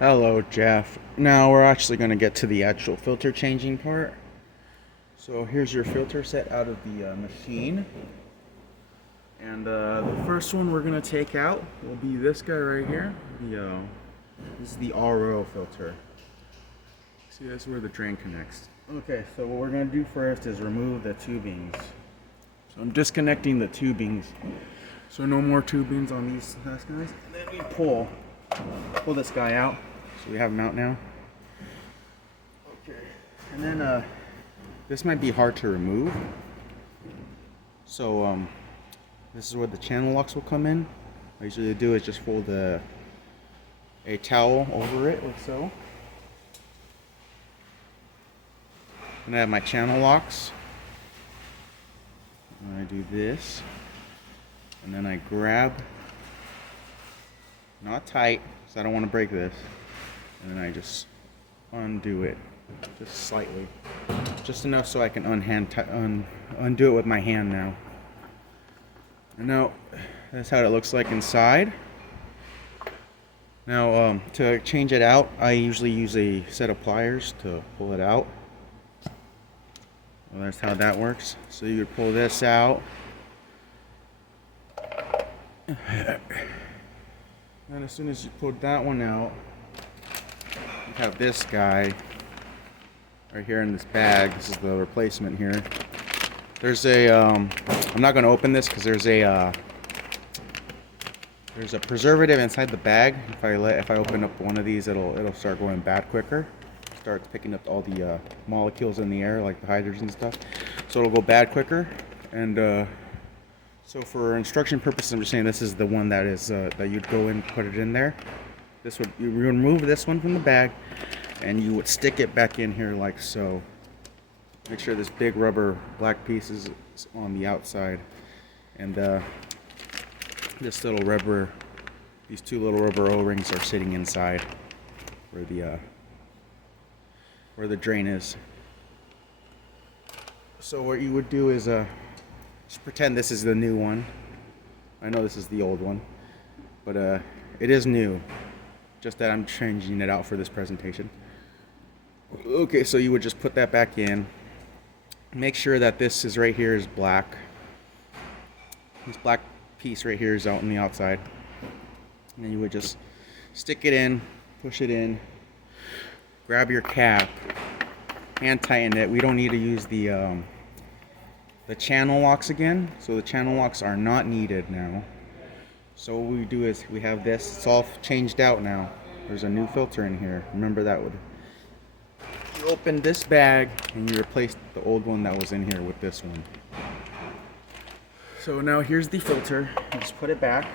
Hello, Jeff. Now we're actually going to get to the actual filter changing part. So here's your filter set out of the machine. And the first one we're going to take out will be this guy right here. This is the RO filter. See, that's where the drain connects. Okay, so what we're going to do first is remove the tubings. So I'm disconnecting the tubings. So no more tubings on these guys. And then we pull this guy out. So we have him out now. Okay. And then this might be hard to remove. So this is where the channel locks will come in. What I usually do is just fold a towel over it like so. And I have my channel locks. And I do this. And then I grab, not tight, because I don't want to break this. And then I just undo it, just slightly. Just enough so I can undo it with my hand now. And now, that's how it looks like inside. Now, to change it out, I usually use a set of pliers to pull it out. Well, that's how that works. So you would pull this out. And as soon as you pull that one out, you have this guy right here in this bag. This is the replacement here. There's a, I'm not going to open this because there's a preservative inside the bag. If I open up one of these, it'll start going bad quicker. Starts picking up all the molecules in the air, like the hydrogen and stuff. So it'll go bad quicker. And so for instruction purposes, I'm just saying this is the one that is that you'd go in, put it in there. You remove this one from the bag, and you would stick it back in here like so. Make sure this big rubber black piece is on the outside, and these two little rubber O-rings are sitting inside where the drain is. So what you would do is just pretend this is the new one. I know this is the old one, but it is new. Just that I'm changing it out for this presentation. Okay, so you would just put that back in. Make sure that this is right here is black. This black piece right here is out on the outside. And then you would just stick it in, push it in, grab your cap, hand tighten it. We don't need to use the channel locks again. So the channel locks are not needed now. So what we do is we have this, it's all changed out now. There's a new filter in here. Remember that would, you open this bag and you replace the old one that was in here with this one. So now here's the filter. You just put it back.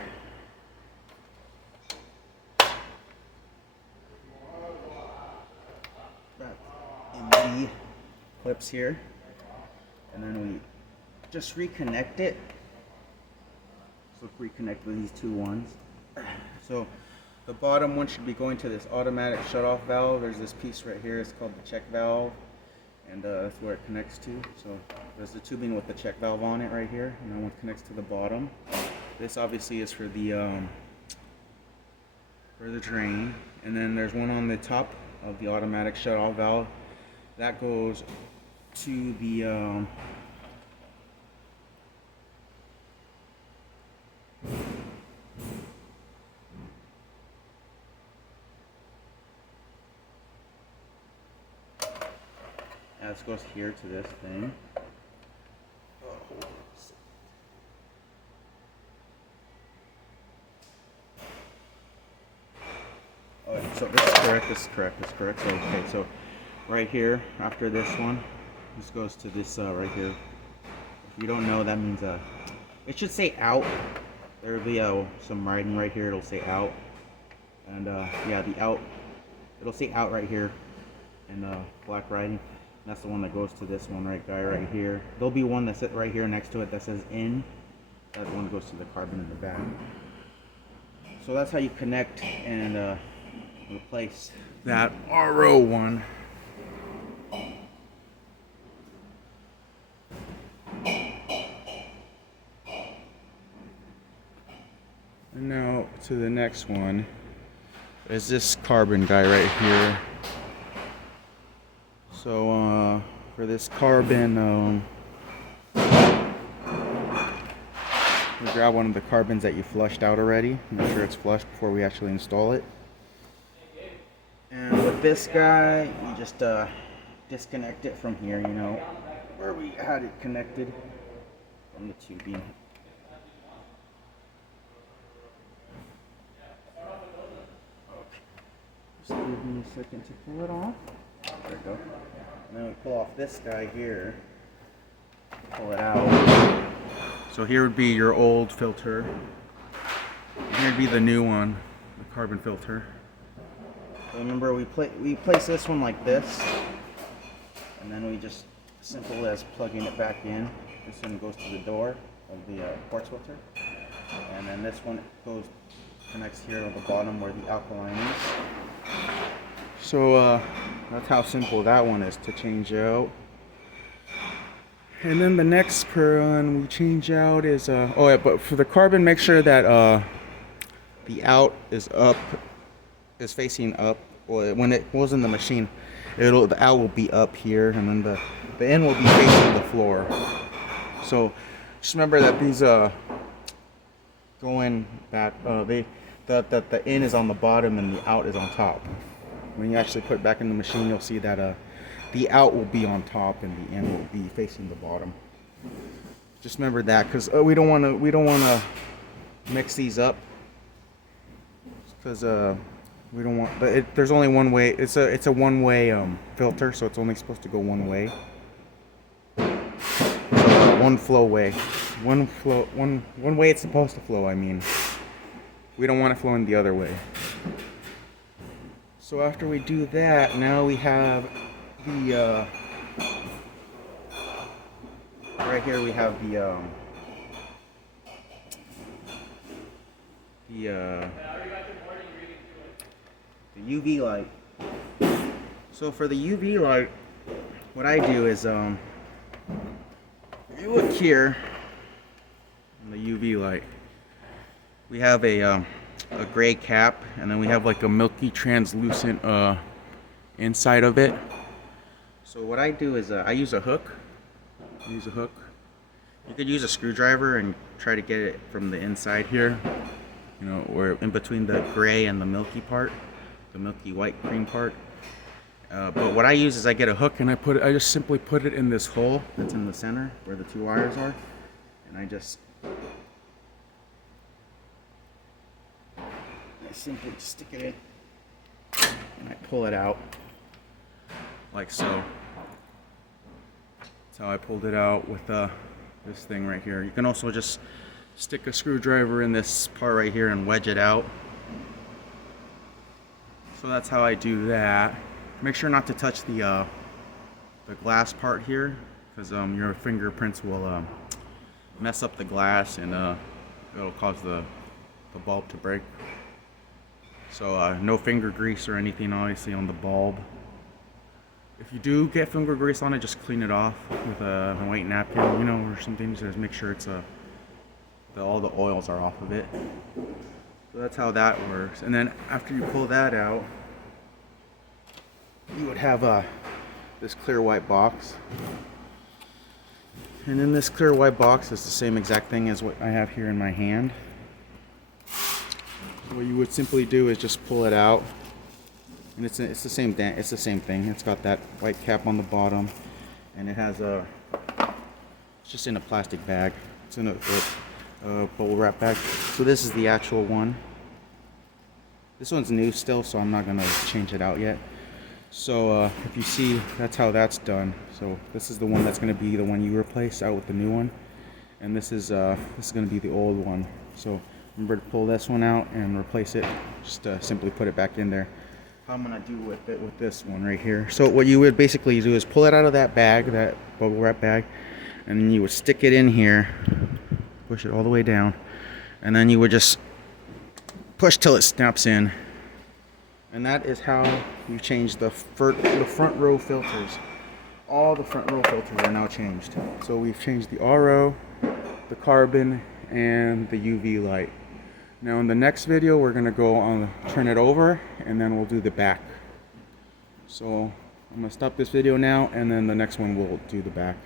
In the clips here. And then we just reconnect it. So reconnect with these two ones. So the bottom one should be going to this automatic shut-off valve. There's this piece right here. It's called the check valve, and that's where it connects to. So there's the tubing with the check valve on it right here, and then one connects to the bottom. This obviously is for the drain, and then there's one on the top of the automatic shut-off valve that goes to the this goes here to this thing. Oh, so this is correct, this is correct, this is correct. So, okay, so right here, after this one, this goes to this right here. If you don't know, that means it should say out. There will be some writing right here, it'll say out. And yeah, the out, it'll say out right here in black writing. That's the one that goes to this one right here. There'll be one that's right here next to it that says in. That one goes to the carbon in the back. So that's how you connect and replace that RO one. And now to the next one. is this carbon guy right here. So for this carbon, we grab one of the carbons that you flushed out already. Make sure it's flushed before we actually install it. And with this guy, you just disconnect it from here, you know, where we had it connected from the tubing. Just give me a second to pull it off. There we go. And then we pull off this guy here. Pull it out. So here would be your old filter. And here would be the new one, the carbon filter. So remember, we place this one like this, and then we just simple as plugging it back in. This one goes to the door of the quartz filter, and then this one connects here at the bottom where the alkaline is. So that's how simple that one is to change out. And then the next one we change out is oh yeah, but for the carbon, make sure that the out is facing up. Well, when it goes in the machine, the out will be up here, and then the in will be facing the floor. So just remember that these going back, the in is on the bottom and the out is on top. When you actually put it back in the machine, you'll see that the out will be on top and the in will be facing the bottom. Just remember that, because we don't want to mix these up, because we don't want. But there's only one way. It's a one-way filter, so it's only supposed to go one way. One flow way. One way it's supposed to flow. I mean, we don't want it flowing the other way. So after we do that, now we have the right here we have the UV light. So for the UV light, what I do is you look here in the UV light. We have a gray cap, and then we have like a milky translucent inside of it. So what I do is I use a hook. You could use a screwdriver and try to get it from the inside here, you know, or in between the gray and the milky part, the milky white cream part. But what I use is I get a hook and I just simply put it in this hole that's in the center where the two wires are, and I simply stick it in and I pull it out like so. That's how I pulled it out with this thing right here. You can also just stick a screwdriver in this part right here and wedge it out. So that's how I do that. Make sure not to touch the glass part here, because your fingerprints will mess up the glass, and it'll cause the bulb to break. So no finger grease or anything obviously on the bulb. If you do get finger grease on it, just clean it off with a white napkin, you know, or something. Just make sure it's all the oils are off of it. So that's how that works. And then after you pull that out, you would have this clear white box. And in this clear white box is the same exact thing as what I have here in my hand. So what you would simply do is just pull it out. And it's the same thing. It's got that white cap on the bottom, and it has it's just in a plastic bag. It's in a bubble wrap bag. So this is the actual one. This one's new still, so I'm not gonna change it out yet. So if you see, that's how that's done. So this is the one that's gonna be the one you replace out with the new one, and this is gonna be the old one. So remember to pull this one out and replace it. Just simply put it back in there. How I'm gonna do with this one right here. So what you would basically do is pull it out of that bag, that bubble wrap bag, and then you would stick it in here, push it all the way down, and then you would just push till it snaps in. And that is how you change the front row filters. All the front row filters are now changed. So we've changed the RO, the carbon, and the UV light. Now in the next video, we're gonna go on, turn it over, and then we'll do the back. So I'm gonna stop this video now, and then the next one we'll do the back.